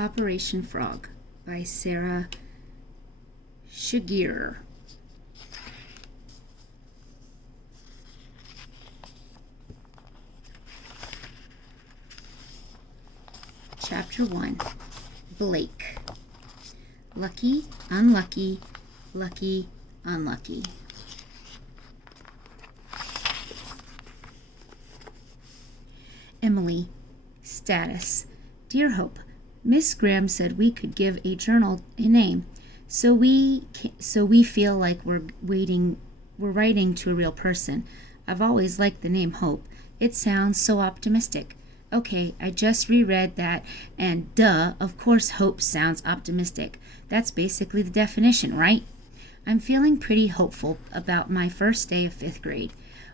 Operation Frog by SSYRA. Chapter 1. Blake. Lucky, unlucky, lucky, unlucky. Emily. Status. Dear Hope, Miss Graham said we could give a journal a name, so we feel like we're writing to a real person. I've always liked the name Hope. It sounds so optimistic. Okay, I just reread that, and duh, of course hope sounds optimistic. That's basically the definition, right? I'm feeling pretty hopeful about my first day of 5th grade.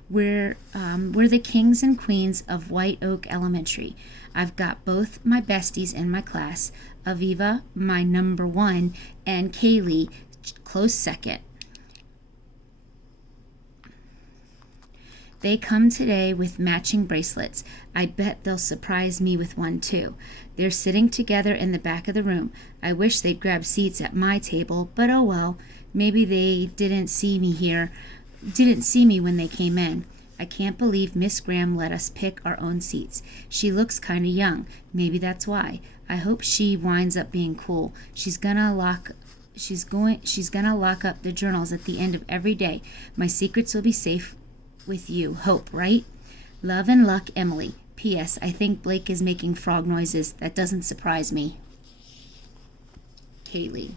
We're the kings and queens of White Oak Elementary. I've got both my besties in my class, Aviva, my number 1, and Kaylee, close second. They come today with matching bracelets. I bet they'll surprise me with one too. They're sitting together in the back of the room. I wish they'd grab seats at my table, but oh well. Maybe they didn't see me when they came in. I can't believe Miss Graham let us pick our own seats. She looks kinda young. Maybe that's why. I hope she winds up being cool. She's gonna lock up the journals at the end of every day. My secrets will be safe with you, Hope, right? Love and luck, Emily. P.S. I think Blake is making frog noises. That doesn't surprise me. Kaylee.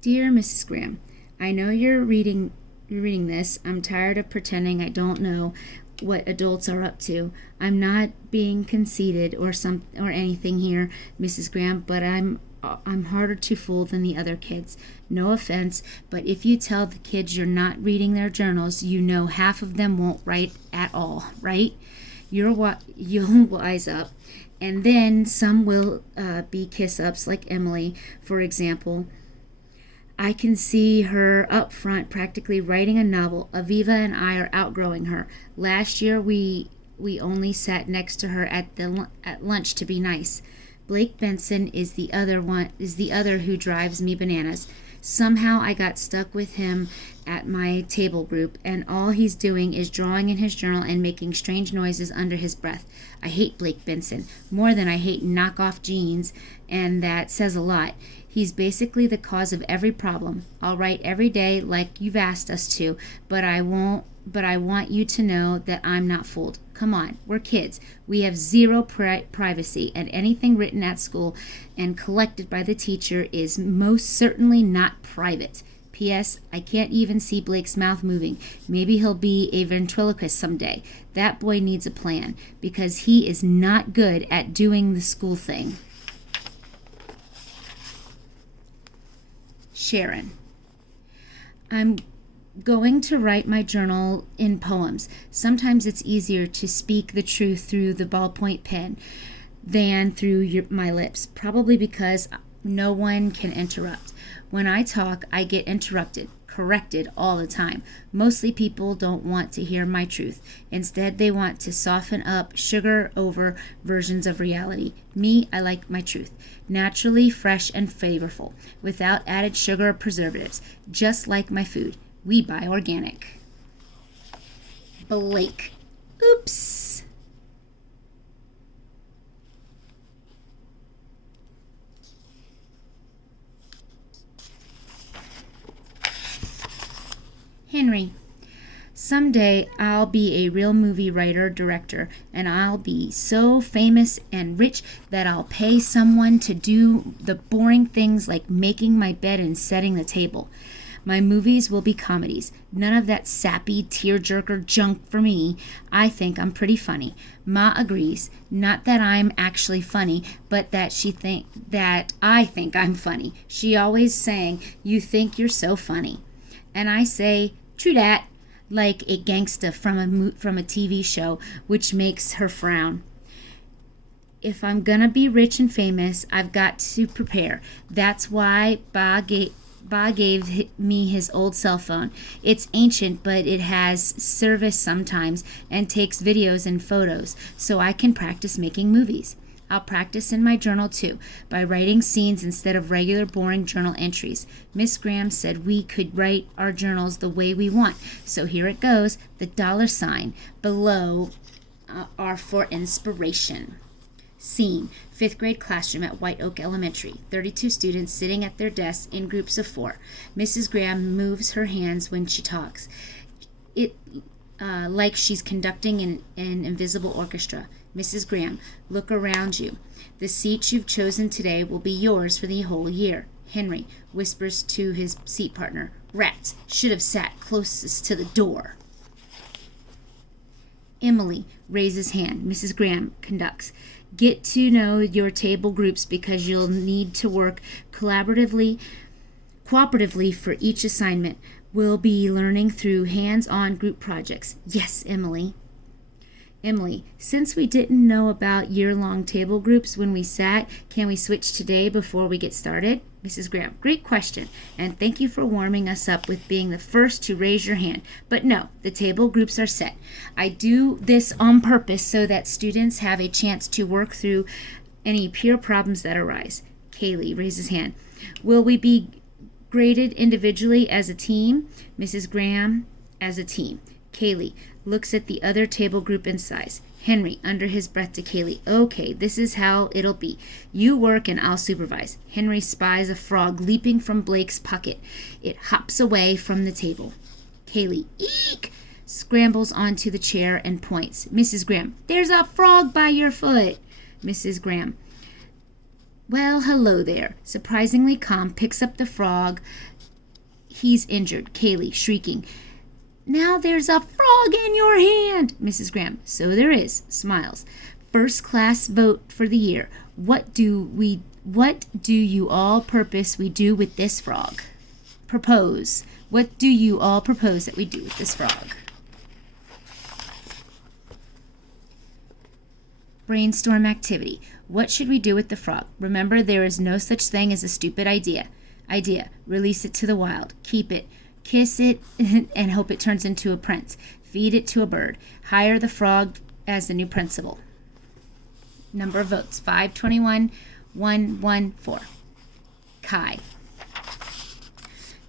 Dear Mrs. Graham, I know you're reading this. I'm tired of pretending I don't know what adults are up to. I'm not being conceited or anything here, Mrs. Graham, but I'm harder to fool than the other kids. No offense, but if you tell the kids you're not reading their journals, you know half of them won't write at all, right? You'll wise up, and then some will be kiss-ups like Emily, for example. I can see her up front practically writing a novel. Aviva and I are outgrowing her. Last year we only sat next to her at lunch to be nice. Blake Benson is the other who drives me bananas. Somehow I got stuck with him at my table group, and all he's doing is drawing in his journal and making strange noises under his breath. I hate Blake Benson more than I hate knockoff jeans, and that says a lot. He's basically the cause of every problem. I'll write every day like you've asked us to, but I want you to know that I'm not fooled. Come on, we're kids. We have zero privacy, and anything written at school and collected by the teacher is most certainly not private. P.S. I can't even see Blake's mouth moving. Maybe he'll be a ventriloquist someday. That boy needs a plan, because he is not good at doing the school thing. Sharon. I'm going to write my journal in poems. Sometimes it's easier to speak the truth through the ballpoint pen than through my lips, probably because no one can interrupt. When I talk, I get interrupted, corrected all the time. Mostly people don't want to hear my truth. Instead, they want to soften up, sugar over versions of reality. Me, I like my truth. Naturally, fresh, and flavorful, without added sugar or preservatives, just like my food. We buy organic. Blake. Oops. Henry. Someday I'll be a real movie writer-director, and I'll be so famous and rich that I'll pay someone to do the boring things like making my bed and setting the table. My movies will be comedies. None of that sappy tearjerker junk for me. I think I'm pretty funny. Ma agrees. Not that I'm actually funny, but that I think I'm funny. She always saying, "You think you're so funny." And I say, "True dat," like a gangsta from a TV show, which makes her frown. If I'm gonna be rich and famous, I've got to prepare. That's why Ba gave me his old cell phone. It's ancient, but it has service sometimes and takes videos and photos, so I can practice making movies. I'll practice in my journal too, by writing scenes instead of regular boring journal entries. Miss Graham said we could write our journals the way we want, so here it goes. The $ below are for inspiration. Scene: 5th grade classroom at White Oak Elementary. 32 students sitting at their desks in groups of 4. Mrs. Graham moves her hands when she talks. It like she's conducting an invisible orchestra. Mrs. Graham, look around you. The seat you've chosen today will be yours for the whole year. Henry whispers to his seat partner. Rats, should have sat closest to the door. Emily raises hand. Mrs. Graham conducts. Get to know your table groups because you'll need to work cooperatively for each assignment. We'll be learning through hands-on group projects. Yes, Emily. Emily, since we didn't know about year-long table groups when we sat, can we switch today before we get started? Mrs. Graham, great question, and thank you for warming us up with being the first to raise your hand. But no, the table groups are set. I do this on purpose so that students have a chance to work through any peer problems that arise. Kaylee raises hand. Will we be graded individually as a team? Mrs. Graham, as a team. Kaylee looks at the other table group and sighs. Henry, under his breath to Kaylee, okay, this is how it'll be. You work and I'll supervise. Henry spies a frog leaping from Blake's pocket. It hops away from the table. Kaylee, eek, scrambles onto the chair and points. Mrs. Graham, there's a frog by your foot. Mrs. Graham, well, hello there. Surprisingly calm, picks up the frog. He's injured. Kaylee, shrieking, now there's a frog in your hand. Mrs. Graham, so there is, smiles. First class vote for the year. What do you all purpose we do with this frog? Propose. What do you all propose that we do with this frog? Brainstorm activity. What should we do with the frog? Remember, there is no such thing as a stupid idea. Release it to the wild. Keep it. Kiss it and hope it turns into a prince. Feed it to a bird. Hire the frog as the new principal. Number of votes, 521, 114. Kai.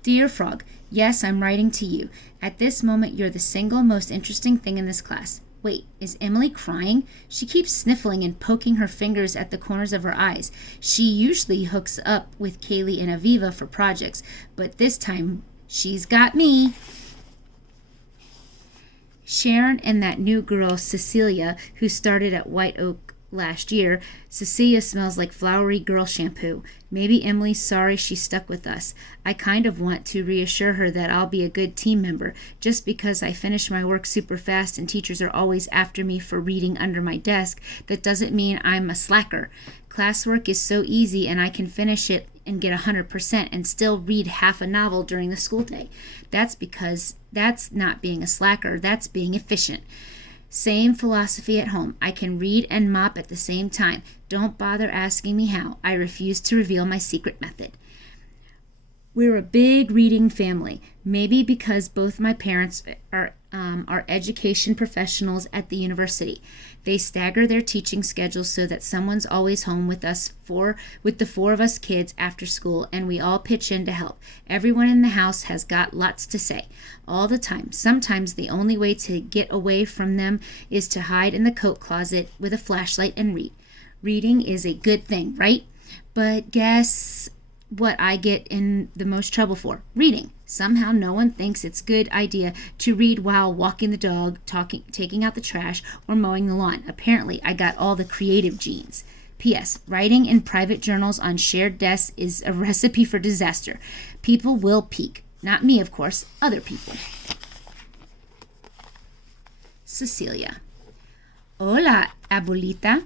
Dear Frog, yes, I'm writing to you. At this moment, you're the single most interesting thing in this class. Wait, is Emily crying? She keeps sniffling and poking her fingers at the corners of her eyes. She usually hooks up with Kaylee and Aviva for projects, but this time she's got me. Sharon and that new girl, Cecilia, who started at White Oak last year. Cecilia smells like flowery girl shampoo. Maybe Emily's sorry she stuck with us. I kind of want to reassure her that I'll be a good team member. Just because I finish my work super fast and teachers are always after me for reading under my desk, that doesn't mean I'm a slacker. Classwork is so easy and I can finish it and get 100% and still read half a novel during the school day. That's because that's not being a slacker, that's being efficient. Same philosophy at home. I can read and mop at the same time. Don't bother asking me how. I refuse to reveal my secret method. We're a big reading family. Maybe because both my parents are education professionals at the university. They stagger their teaching schedules so that someone's always home with the 4 of us kids after school, and we all pitch in to help. Everyone in the house has got lots to say all the time. Sometimes the only way to get away from them is to hide in the coat closet with a flashlight and read. Reading is a good thing, right? But guess what I get in the most trouble for? Reading. Somehow no one thinks it's a good idea to read while walking the dog, taking out the trash, or mowing the lawn. Apparently, I got all the creative genes. P.S. Writing in private journals on shared desks is a recipe for disaster. People will peek. Not me, of course. Other people. Cecilia. Hola, abuelita.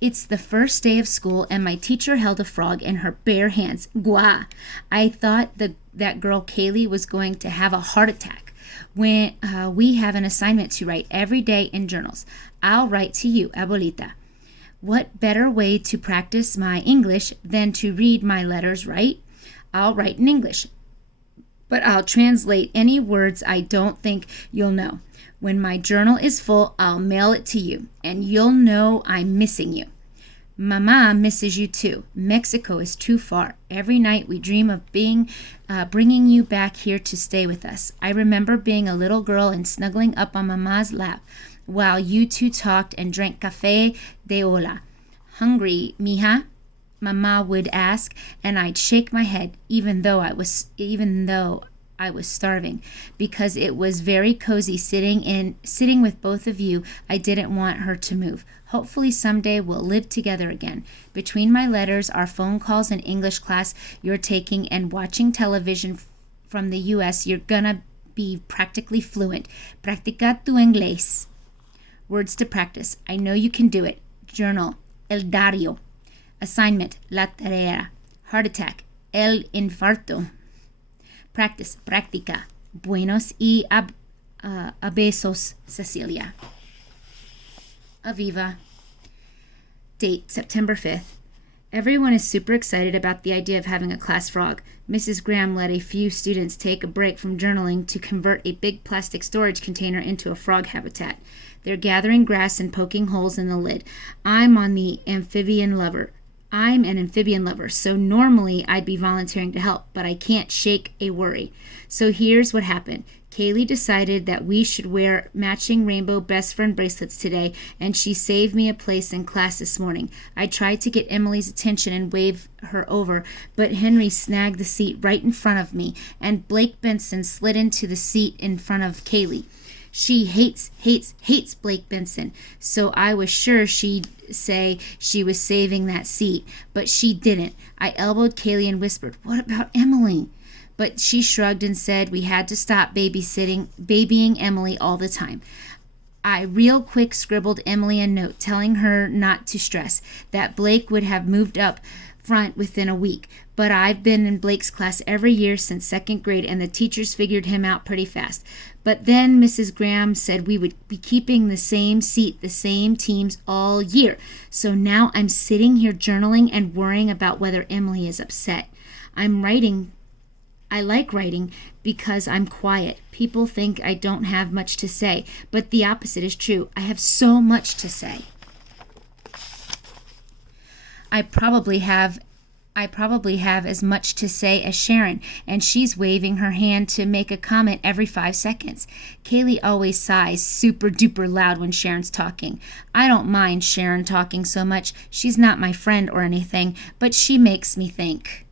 It's the first day of school, and my teacher held a frog in her bare hands. Gua! I thought that girl Kaylee was going to have a heart attack. When we have an assignment to write every day in journals. I'll write to you, abuelita. What better way to practice my English than to read my letters, right? I'll write in English, but I'll translate any words I don't think you'll know. When my journal is full, I'll mail it to you, and you'll know I'm missing you. Mama misses you too. Mexico is too far. Every night we dream of bringing you back here to stay with us. I remember being a little girl and snuggling up on Mama's lap while you two talked and drank café de olla. Hungry, mija? Mama would ask, and I'd shake my head, even though I was starving, because it was very cozy sitting with both of you. I didn't want her to move. Hopefully someday we'll live together again. Between my letters, our phone calls, and English class you're taking, and watching television from the U.S., you're gonna be practically fluent. Practica tu inglés. Words to practice. I know you can do it. Journal. El diario. Assignment. La tarea. Heart attack. El infarto. Practice. Práctica. Buenos y abesos, Cecilia. Aviva. Date, September 5th. Everyone is super excited about the idea of having a class frog. Mrs. Graham let a few students take a break from journaling to convert a big plastic storage container into a frog habitat. They're gathering grass and poking holes in the lid. I'm an amphibian lover, so normally I'd be volunteering to help, but I can't shake a worry. So here's what happened. Kaylee decided that we should wear matching rainbow best friend bracelets today, and she saved me a place in class this morning. I tried to get Emily's attention and wave her over, but Henry snagged the seat right in front of me, and Blake Benson slid into the seat in front of Kaylee. She hates Blake Benson, so I was sure she'd say she was saving that seat, but she didn't. I elbowed Kaylee and whispered, "What about Emily?" But she shrugged and said we had to stop babying Emily all the time. I real quick scribbled Emily a note telling her not to stress, that Blake would have moved up front within a week. But I've been in Blake's class every year since second grade, and the teachers figured him out pretty fast. But then Mrs. Graham said we would be keeping the same seat, the same teams all year. So now I'm sitting here journaling and worrying about whether Emily is upset. I like writing because I'm quiet. People think I don't have much to say, but the opposite is true. I have so much to say. I probably have as much to say as Sharon, and she's waving her hand to make a comment every 5 seconds. Kaylee always sighs super duper loud when Sharon's talking. I don't mind Sharon talking so much. She's not my friend or anything, but she makes me think.